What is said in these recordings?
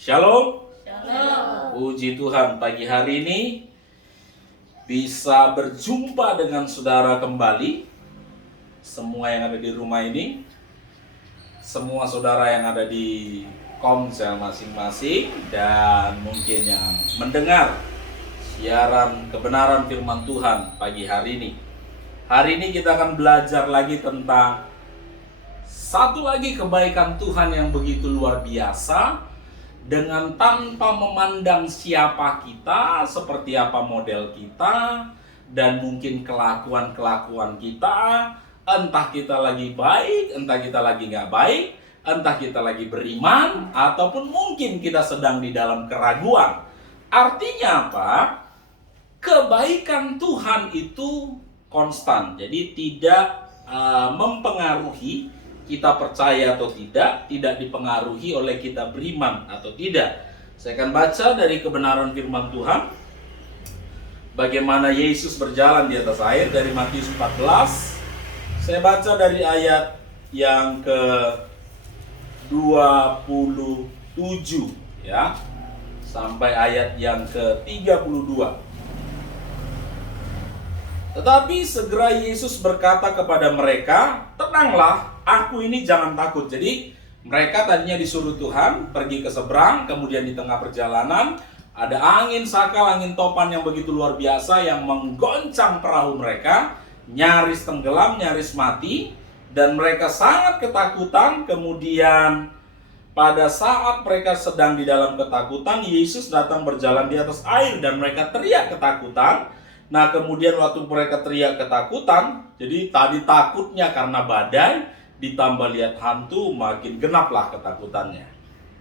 Shalom. Shalom. Puji Tuhan, pagi hari ini bisa berjumpa dengan saudara kembali. Semua yang ada di rumah ini, semua saudara yang ada di komsel masing-masing, dan mungkin yang mendengar siaran kebenaran firman Tuhan pagi hari ini. Hari ini kita akan belajar lagi tentang satu lagi kebaikan Tuhan yang begitu luar biasa, dengan tanpa memandang siapa kita, seperti apa model kita, dan mungkin kelakuan-kelakuan kita. Entah kita lagi baik, entah kita lagi nggak baik, entah kita lagi beriman, ataupun mungkin kita sedang di dalam keraguan. Artinya apa? Kebaikan Tuhan itu konstan, jadi tidak mempengaruhi kita percaya atau tidak dipengaruhi oleh kita beriman atau tidak. Saya akan baca dari kebenaran firman Tuhan, bagaimana Yesus berjalan di atas air dari Matius 14. Saya baca dari ayat yang ke-27 ya, sampai ayat yang ke-32. Tetapi segera Yesus berkata kepada mereka, "Tenanglah, aku ini, jangan takut." Jadi mereka tadinya disuruh Tuhan pergi ke seberang, kemudian di tengah perjalanan ada angin sakal, angin topan yang begitu luar biasa yang menggoncang perahu mereka, nyaris tenggelam, nyaris mati, dan mereka sangat ketakutan. Kemudian pada saat mereka sedang di dalam ketakutan, Yesus datang berjalan di atas air dan mereka teriak ketakutan. Nah, kemudian waktu mereka teriak ketakutan, jadi tadi takutnya karena badai, ditambah lihat hantu, makin genaplah ketakutannya.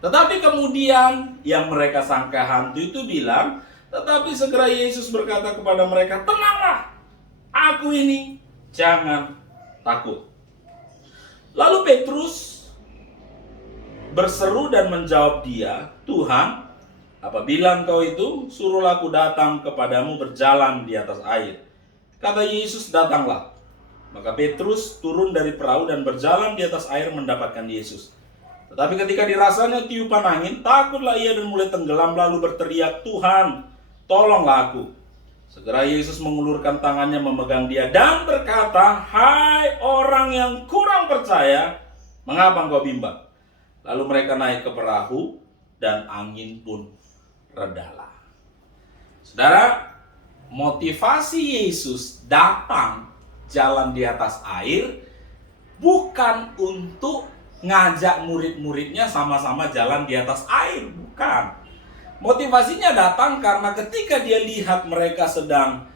Tetapi kemudian yang mereka sangka hantu itu bilang, tetapi segera Yesus berkata kepada mereka, "Tenanglah, aku ini, jangan takut." Lalu Petrus berseru dan menjawab dia, "Tuhan, apabila Engkau itu, suruhlah aku datang kepadamu berjalan di atas air." Kata Yesus, "Datanglah." Maka Petrus turun dari perahu dan berjalan di atas air mendapatkan Yesus. Tetapi ketika dirasanya tiupan angin, takutlah ia dan mulai tenggelam, lalu berteriak, "Tuhan, tolonglah aku." Segera Yesus mengulurkan tangannya memegang dia dan berkata, "Hai orang yang kurang percaya, mengapa engkau bimbang?" Lalu mereka naik ke perahu dan angin pun redalah. Saudara, motivasi Yesus datang jalan di atas air bukan untuk ngajak murid-muridnya sama-sama jalan di atas air, bukan. Motivasinya datang karena ketika dia lihat mereka sedang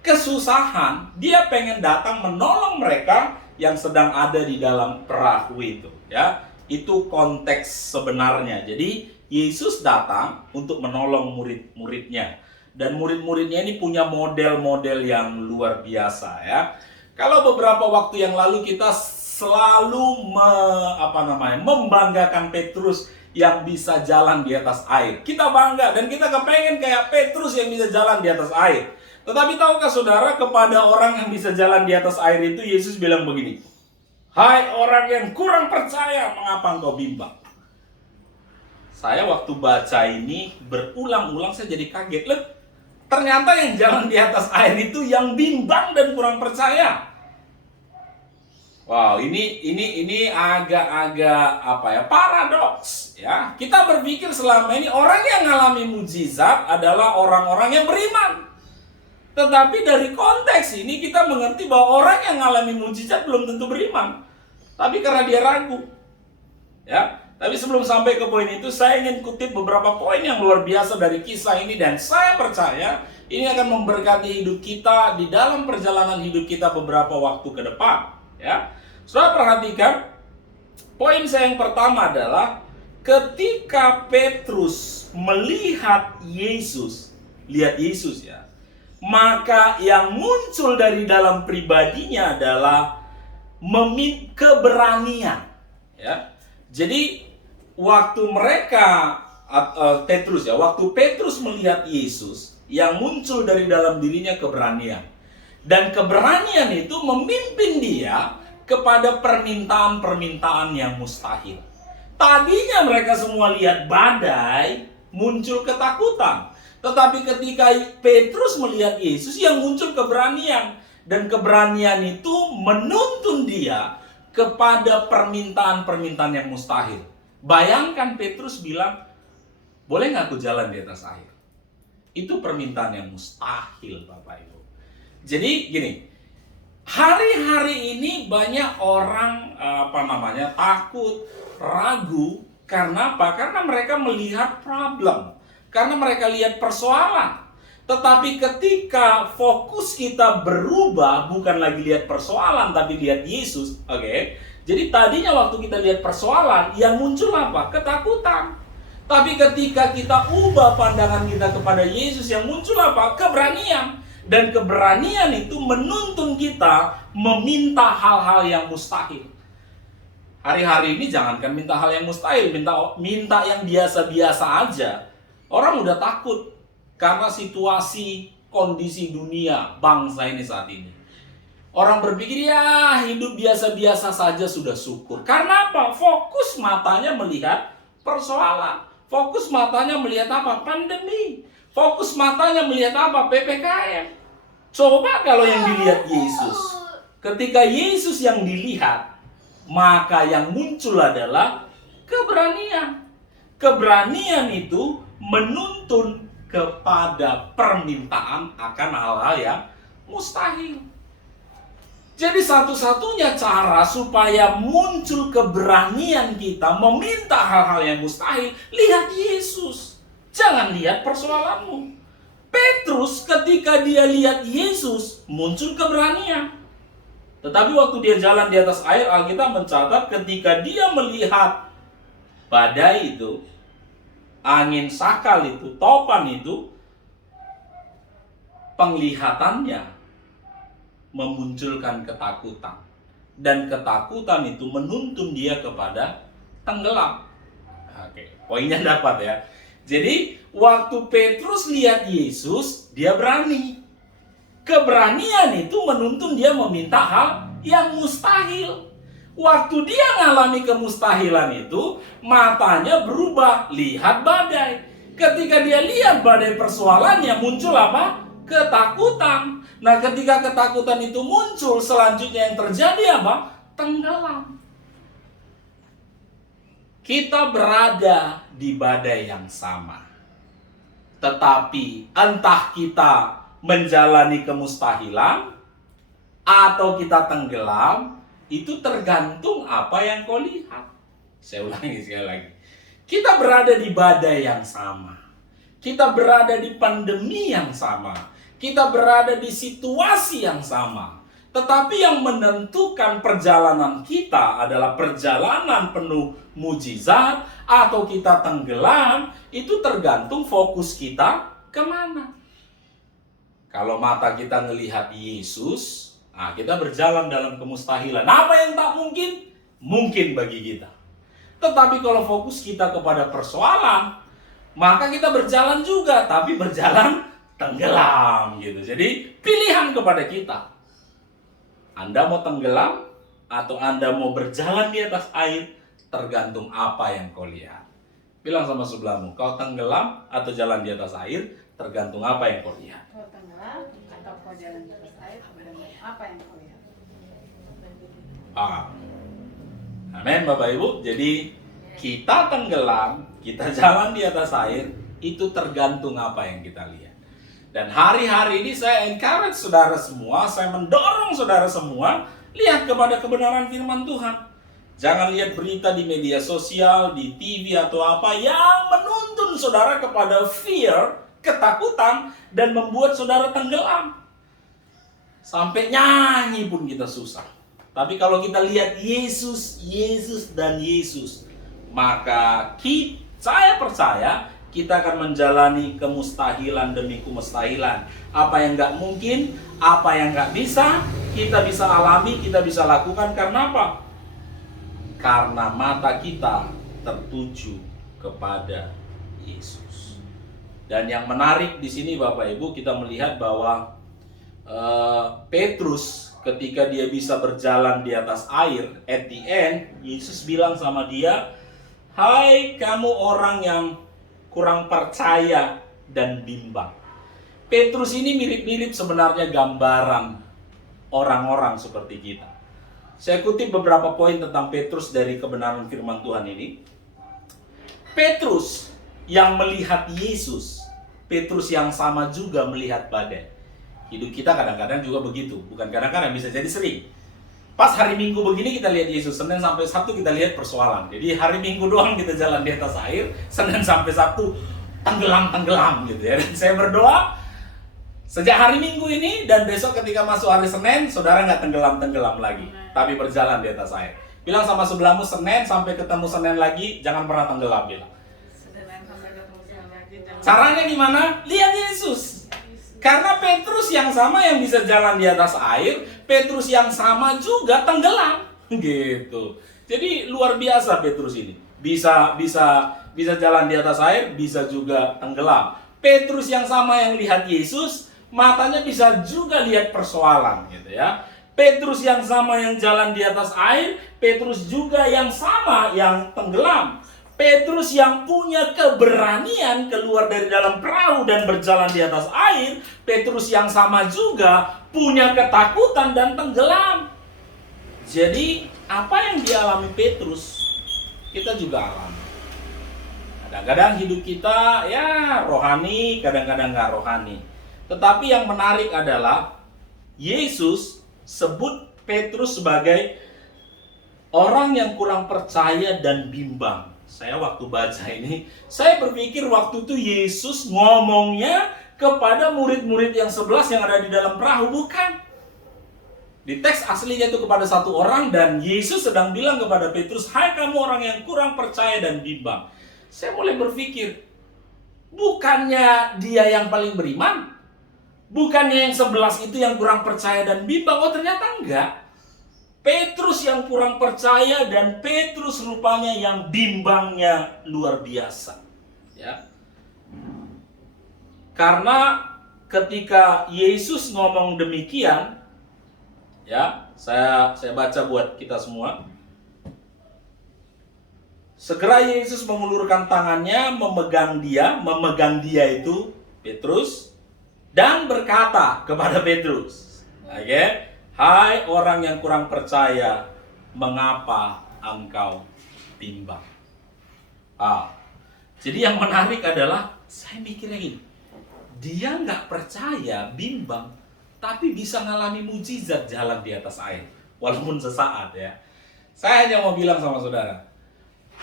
kesusahan, dia pengen datang menolong mereka yang sedang ada di dalam perahu itu, ya. Itu konteks sebenarnya. Jadi Yesus datang untuk menolong murid-muridnya, dan murid-muridnya ini punya model-model yang luar biasa, ya. Kalau beberapa waktu yang lalu kita selalu membanggakan Petrus yang bisa jalan di atas air. Kita bangga dan kita kepengen kayak Petrus yang bisa jalan di atas air. Tetapi tahukah saudara, kepada orang yang bisa jalan di atas air itu Yesus bilang begini, "Hai orang yang kurang percaya, mengapa engkau bimbang?" Saya waktu baca ini berulang-ulang saya jadi kaget. Loh, ternyata yang jalan di atas air itu yang bimbang dan kurang percaya. Wow, ini agak paradoks, ya. Kita berpikir selama ini orang yang mengalami mujizat adalah orang-orang yang beriman. Tetapi dari konteks ini kita mengerti bahwa orang yang mengalami mujizat belum tentu beriman, tapi karena dia ragu, ya. Tapi sebelum sampai ke poin itu, saya ingin kutip beberapa poin yang luar biasa dari kisah ini, dan saya percaya ini akan memberkati hidup kita di dalam perjalanan hidup kita beberapa waktu ke depan, ya. Saudara perhatikan, poin saya yang pertama adalah ketika Petrus melihat Yesus, lihat Yesus, ya, maka yang muncul dari dalam pribadinya adalah keberanian, ya. Jadi waktu Petrus melihat Yesus, yang muncul dari dalam dirinya keberanian, dan keberanian itu memimpin dia kepada permintaan-permintaan yang mustahil. Tadinya mereka semua lihat badai, muncul ketakutan. Tetapi ketika Petrus melihat Yesus, yang muncul keberanian. Dan keberanian itu menuntun dia kepada permintaan-permintaan yang mustahil. Bayangkan Petrus bilang, boleh nggak aku jalan di atas air? Itu permintaan yang mustahil, Bapak Ibu. Jadi gini, hari-hari ini banyak orang takut, ragu. Karena apa? Karena mereka melihat problem. Karena mereka lihat persoalan. Tetapi ketika fokus kita berubah, bukan lagi lihat persoalan, tapi lihat Yesus, oke? Jadi tadinya waktu kita lihat persoalan, yang muncul apa? Ketakutan. Tapi ketika kita ubah pandangan kita kepada Yesus, yang muncul apa? Keberanian. Dan keberanian itu menuntun kita meminta hal-hal yang mustahil. Hari-hari ini jangankan minta hal yang mustahil, minta yang biasa-biasa aja. Orang udah takut. Karena situasi, kondisi dunia, bangsa ini saat ini. Orang berpikir, ya hidup biasa-biasa saja sudah syukur. Karena apa? Fokus matanya melihat persoalan. Fokus matanya melihat apa? Pandemi. Fokus matanya melihat apa? PPKM. Coba kalau yang dilihat Yesus. Ketika Yesus yang dilihat, maka yang muncul adalah keberanian. Keberanian itu menuntun kepada permintaan akan hal-hal yang mustahil. Jadi satu-satunya cara supaya muncul keberanian kita meminta hal-hal yang mustahil, lihat Yesus. Jangan lihat persoalanmu. Petrus ketika dia lihat Yesus, muncul keberanian. Tetapi waktu dia jalan di atas air, Alkitab mencatat ketika dia melihat badai itu, angin sakal itu, topan itu, penglihatannya memunculkan ketakutan. Dan ketakutan itu menuntun dia kepada tenggelam. Oke, poinnya dapat ya. Jadi, waktu Petrus lihat Yesus, dia berani. Keberanian itu menuntun dia meminta hal yang mustahil. Waktu dia ngalami kemustahilan itu, matanya berubah, lihat badai. Ketika dia lihat badai persoalannya, muncul apa? Ketakutan. Nah, ketika ketakutan itu muncul, selanjutnya yang terjadi apa? Tenggelam. Kita berada di badai yang sama. Tetapi entah kita menjalani kemustahilan atau kita tenggelam, itu tergantung apa yang kau lihat. Saya ulangi sekali lagi. Kita berada di badai yang sama. Kita berada di pandemi yang sama. Kita berada di situasi yang sama. Tetapi yang menentukan perjalanan kita adalah perjalanan penuh mujizat atau kita tenggelam, itu tergantung fokus kita kemana. Kalau mata kita melihat Yesus, nah, kita berjalan dalam kemustahilan. Apa yang tak mungkin? Mungkin bagi kita. Tetapi kalau fokus kita kepada persoalan, maka kita berjalan juga, tapi berjalan tenggelam gitu. Jadi pilihan kepada kita. Anda mau tenggelam atau Anda mau berjalan di atas air, tergantung apa yang kau lihat. Bilang sama sebelahmu, kau tenggelam atau jalan di atas air, tergantung apa yang kau lihat. Kau tenggelam atau kau jalan di atas air, tergantung apa yang kau lihat. Amin Bapak Ibu. Jadi kita tenggelam, kita jalan di atas air, itu tergantung apa yang kita lihat. Dan hari-hari ini saya encourage saudara semua, saya mendorong saudara semua, lihat kepada kebenaran firman Tuhan. Jangan lihat berita di media sosial, di TV atau apa yang menuntun saudara kepada fear, ketakutan, dan membuat saudara tenggelam. Sampai nyanyi pun kita susah. Tapi kalau kita lihat Yesus, Yesus, dan Yesus, maka saya percaya kita akan menjalani kemustahilan demi kemustahilan. Apa yang nggak mungkin, apa yang nggak bisa, kita bisa alami, kita bisa lakukan. Karena apa? Karena mata kita tertuju kepada Yesus. Dan yang menarik di sini Bapak Ibu, kita melihat bahwa Petrus ketika dia bisa berjalan di atas air, at the end Yesus bilang sama dia, hai kamu orang yang kurang percaya dan bimbang. Petrus ini mirip-mirip sebenarnya gambaran orang-orang seperti kita. Saya kutip beberapa poin tentang Petrus dari kebenaran firman Tuhan ini. Petrus yang melihat Yesus, Petrus yang sama juga melihat badai. Hidup kita kadang-kadang juga begitu, bukan kadang-kadang, bisa jadi sering. Pas hari Minggu begini kita lihat Yesus, Senin sampai Sabtu kita lihat persoalan. Jadi hari Minggu doang kita jalan di atas air, Senin sampai Sabtu tenggelam gitu ya. Dan saya berdoa sejak hari Minggu ini dan besok ketika masuk hari Senin, saudara nggak tenggelam-tenggelam lagi, tapi berjalan di atas air. Bilang sama sebelahmu, Senin sampai ketemu Senin lagi, jangan pernah tenggelam, bilang. Caranya gimana? Lihat Yesus. Karena Petrus yang sama yang bisa jalan di atas air, Petrus yang sama juga tenggelam, gitu. Jadi luar biasa Petrus ini. Bisa jalan di atas air, bisa juga tenggelam. Petrus yang sama yang lihat Yesus, matanya bisa juga lihat persoalan, gitu ya. Petrus yang sama yang jalan di atas air, Petrus juga yang sama yang tenggelam. Petrus yang punya keberanian keluar dari dalam perahu dan berjalan di atas air, Petrus yang sama juga punya ketakutan dan tenggelam. Jadi apa yang dialami Petrus, kita juga alami. Kadang-kadang hidup kita ya rohani, kadang-kadang nggak rohani. Tetapi yang menarik adalah Yesus sebut Petrus sebagai orang yang kurang percaya dan bimbang. Saya waktu baca ini, saya berpikir waktu itu Yesus ngomongnya kepada murid-murid yang 11 yang ada di dalam perahu, bukan. Di teks aslinya itu kepada satu orang dan Yesus sedang bilang kepada Petrus, hai kamu orang yang kurang percaya dan bimbang. Saya mulai berpikir, bukannya dia yang paling beriman? Bukannya yang 11 itu yang kurang percaya dan bimbang? Oh ternyata enggak. Petrus yang kurang percaya dan Petrus rupanya yang bimbangnya luar biasa. Ya. Karena ketika Yesus ngomong demikian, ya, saya baca buat kita semua. Segera Yesus mengulurkan tangannya, memegang dia itu Petrus dan berkata kepada Petrus, oke? Hai orang yang kurang percaya, mengapa engkau bimbang? Jadi yang menarik adalah, saya mikirnya gini, dia nggak percaya, bimbang, tapi bisa ngalami mujizat jalan di atas air, walaupun sesaat ya. Saya hanya mau bilang sama saudara,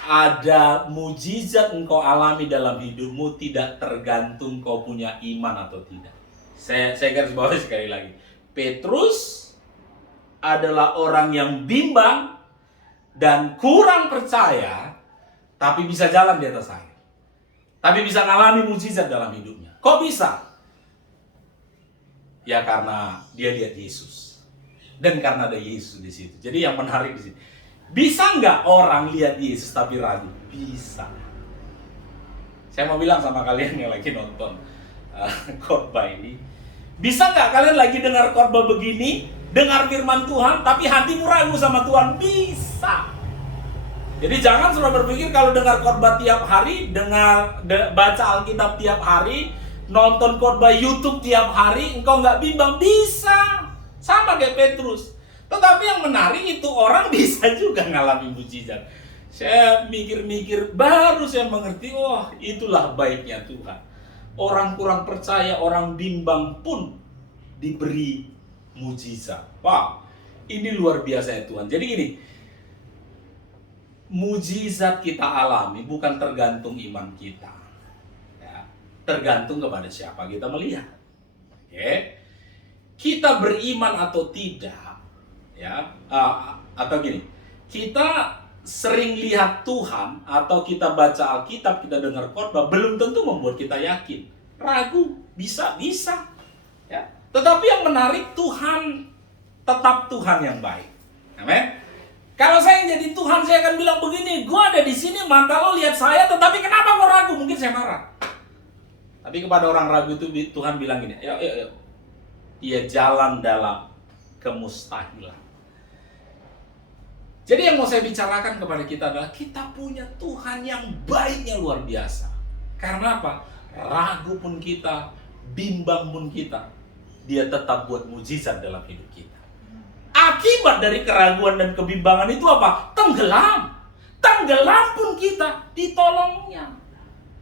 ada mujizat engkau alami dalam hidupmu tidak tergantung kau punya iman atau tidak. Saya garis bawahi sekali lagi, Petrus adalah orang yang bimbang dan kurang percaya, tapi bisa jalan di atas air. Tapi bisa ngalami mujizat dalam hidupnya. Kok bisa? Ya karena dia lihat Yesus. Dan karena ada Yesus di situ. Jadi yang menarik di sini. Bisa nggak orang lihat Yesus tapi ragu? Bisa. Saya mau bilang sama kalian yang lagi nonton khotbah ini. Bisa nggak kalian lagi dengar khotbah begini, dengar firman Tuhan, tapi hatimu ragu sama Tuhan? Bisa. Jadi jangan selalu berpikir kalau dengar khotbah tiap hari, baca Alkitab tiap hari, nonton khotbah YouTube tiap hari, engkau nggak bimbang. Bisa. Sama kayak Petrus. Tetapi yang menarik itu orang bisa juga ngalami mujizat. Saya mikir-mikir, baru saya mengerti, oh itulah baiknya Tuhan. Orang kurang percaya, orang bimbang pun diberi mujizat. Wow, ini luar biasa ya Tuhan. Jadi gini, mujizat kita alami bukan tergantung iman kita, ya, tergantung kepada siapa kita melihat. Oke, kita beriman atau tidak, ya, atau gini, kita sering lihat Tuhan atau kita baca Alkitab, kita dengar khotbah, belum tentu membuat kita yakin. Ragu, bisa. Ya. Tetapi yang menarik, Tuhan tetap Tuhan yang baik. Amin. Kalau saya jadi Tuhan, saya akan bilang begini, gue ada di sini, mata lo lihat saya, tetapi kenapa kau ragu? Mungkin saya marah. Tapi kepada orang ragu itu Tuhan bilang gini, ayo. Ia jalan dalam kemustahilan. Jadi yang mau saya bicarakan kepada kita adalah kita punya Tuhan yang baiknya luar biasa. Karena apa? Ragu pun kita, bimbang pun kita, Dia tetap buat mujizat dalam hidup kita. Akibat dari keraguan dan kebimbangan itu apa? Tenggelam. Tenggelam pun kita, ditolongnya.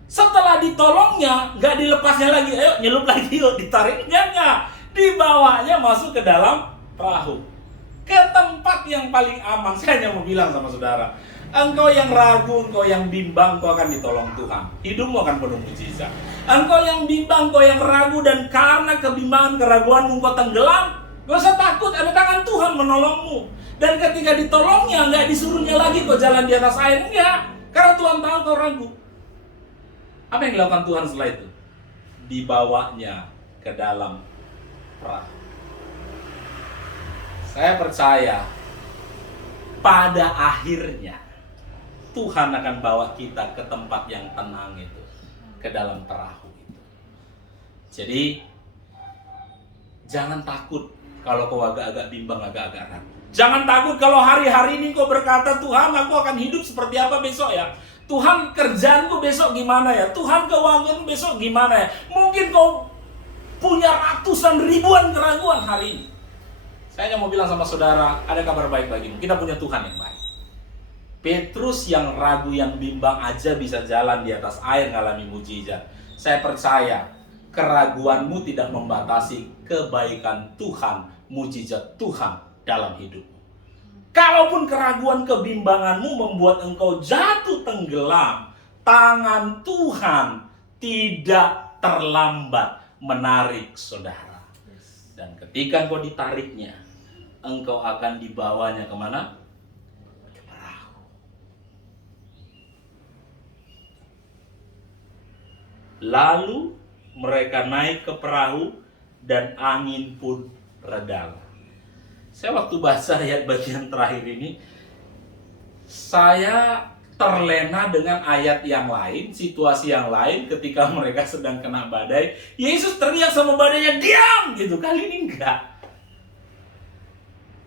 Setelah ditolongnya, nggak dilepasnya lagi. Ayo nyelup lagi yuk, ditariknya nggak. Dibawanya masuk ke dalam perahu. Ke tempat yang paling aman. Saya hanya mau bilang sama saudara, engkau yang ragu, engkau yang bimbang, engkau akan ditolong Tuhan. Hidupmu akan penuh mujizat. Engkau yang bimbang, engkau yang ragu, dan karena kebimbangan, keraguanmu engkau tenggelam, gak usah takut, ada tangan Tuhan menolongmu. Dan ketika ditolongnya, nggak disuruhnya lagi kau jalan di atas air, enggak. Karena Tuhan tahu kau ragu. Apa yang dilakukan Tuhan setelah itu? Dibawanya ke dalam perahu. Saya percaya pada akhirnya Tuhan akan bawa kita ke tempat yang tenang itu, ke dalam perahu itu. Jadi jangan takut kalau kau agak-agak bimbang, agak-agak ragu. Jangan takut kalau hari-hari ini kau berkata, Tuhan, aku akan hidup seperti apa besok ya? Tuhan, kerjaanku besok gimana ya? Tuhan, keuanganku besok gimana ya? Mungkin kau punya ratusan ribuan keraguan hari ini. Saya hanya mau bilang sama saudara, ada kabar baik bagimu. Kita punya Tuhan yang baik. Petrus yang ragu, yang bimbang aja bisa jalan di atas air ngalami mujizat. Saya percaya keraguanmu tidak membatasi kebaikan Tuhan, mujizat Tuhan dalam hidupmu. Kalaupun keraguan kebimbanganmu membuat engkau jatuh tenggelam, tangan Tuhan tidak terlambat menarik saudara. Dan ketika engkau ditariknya, engkau akan dibawanya kemana? Ke perahu. Lalu mereka naik ke perahu dan angin pun reda. Saya waktu baca ayat bagian terakhir ini, saya terlena dengan ayat yang lain, situasi yang lain ketika mereka sedang kena badai. Yesus teriak sama badainya, diam! Gitu. Kali ini enggak.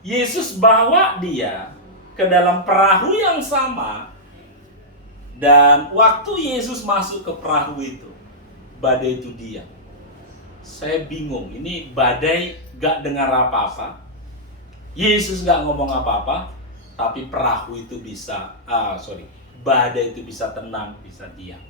Yesus bawa dia ke dalam perahu yang sama. Dan waktu Yesus masuk ke perahu itu, badai itu diam. Saya bingung, ini badai gak dengar apa-apa. Yesus gak ngomong apa-apa, tapi perahu itu bisa, badai itu bisa tenang, bisa diam.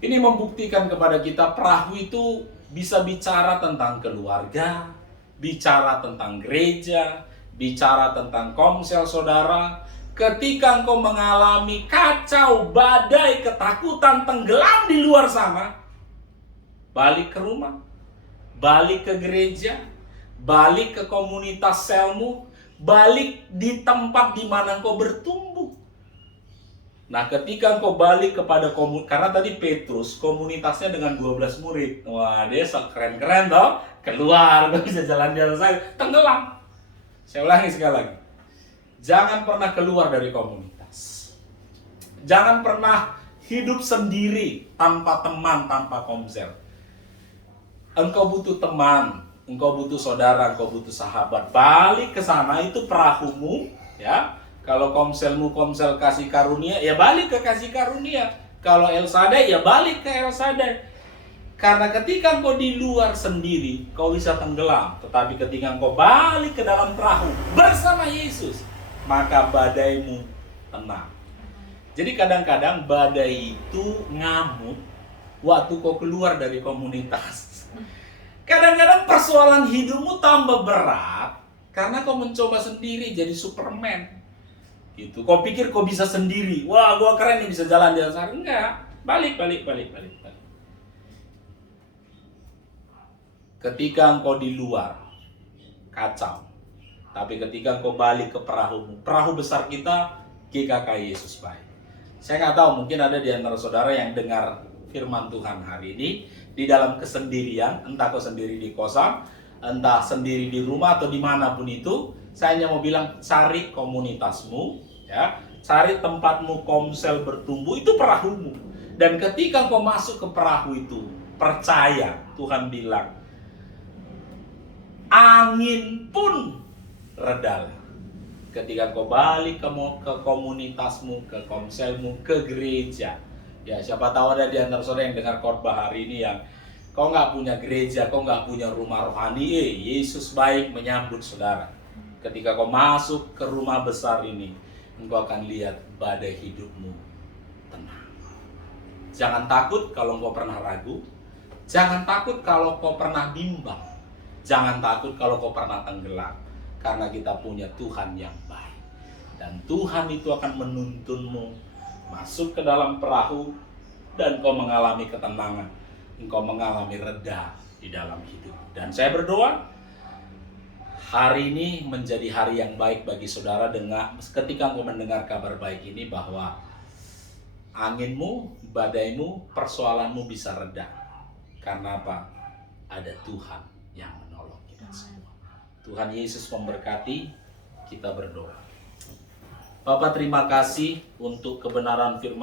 Ini membuktikan kepada kita perahu itu bisa bicara tentang keluarga, bicara tentang gereja, bicara tentang komsel saudara. Ketika engkau mengalami kacau, badai, ketakutan, tenggelam di luar sana, balik ke rumah, balik ke gereja, balik ke komunitas selmu, balik di tempat di mana engkau bertumbuh. Nah, ketika engkau balik kepada karena tadi Petrus komunitasnya dengan 12 murid. Wah, dia keren-keren toh. Keluar, bisa jalan di atas air, tenggelam. Saya ulangi sekali lagi. Jangan pernah keluar dari komunitas. Jangan pernah hidup sendiri tanpa teman, tanpa komsel. Engkau butuh teman, engkau butuh saudara, engkau butuh sahabat. Balik ke sana, itu perahumu, ya. Kalau komselmu komsel kasih karunia, ya balik ke kasih karunia. Kalau El Shaddai, ya balik ke El Shaddai. Karena ketika engkau di luar sendiri, kau bisa tenggelam. Tetapi ketika engkau balik ke dalam perahu bersama Yesus, maka badaimu tenang. Jadi kadang-kadang badai itu ngamuk waktu kau keluar dari komunitas. Kadang-kadang persoalan hidupmu tambah berat karena kau mencoba sendiri jadi Superman. Gitu. Kau pikir kau bisa sendiri. Wah, gua keren nih bisa jalan di atas air. Enggak. Balik. Ketika engkau di luar, kacau. Tapi ketika engkau balik ke perahu besar kita, GKK Yesus baik. Saya nggak tahu, mungkin ada di antara saudara yang dengar firman Tuhan hari ini di dalam kesendirian, entah kau sendiri di kosan, entah sendiri di rumah atau dimanapun itu. Saya hanya mau bilang, cari komunitasmu, ya, cari tempatmu komsel bertumbuh, itu perahumu. Dan ketika kau masuk ke perahu itu, percaya, Tuhan bilang, angin pun reda. Ketika kau balik ke komunitasmu, ke komselmu, ke gereja. Ya, siapa tahu ada di antara saudara yang dengar khotbah hari ini yang kau nggak punya gereja, kau nggak punya rumah rohani. Yesus baik menyambut saudara. Ketika kau masuk ke rumah besar ini, engkau akan lihat badai hidupmu tenang. Jangan takut kalau engkau pernah ragu. Jangan takut kalau kau pernah bimbang. Jangan takut kalau kau pernah tenggelam. Karena kita punya Tuhan yang baik. Dan Tuhan itu akan menuntunmu masuk ke dalam perahu dan kau mengalami ketenangan. Engkau mengalami reda di dalam hidup. Dan saya berdoa hari ini menjadi hari yang baik bagi saudara dengan ketika engkau mendengar kabar baik ini bahwa anginmu, badaimu, persoalanmu bisa reda. Karena apa? Ada Tuhan yang menolong kita semua. Tuhan Yesus memberkati, kita berdoa. Bapak terima kasih untuk kebenaran firman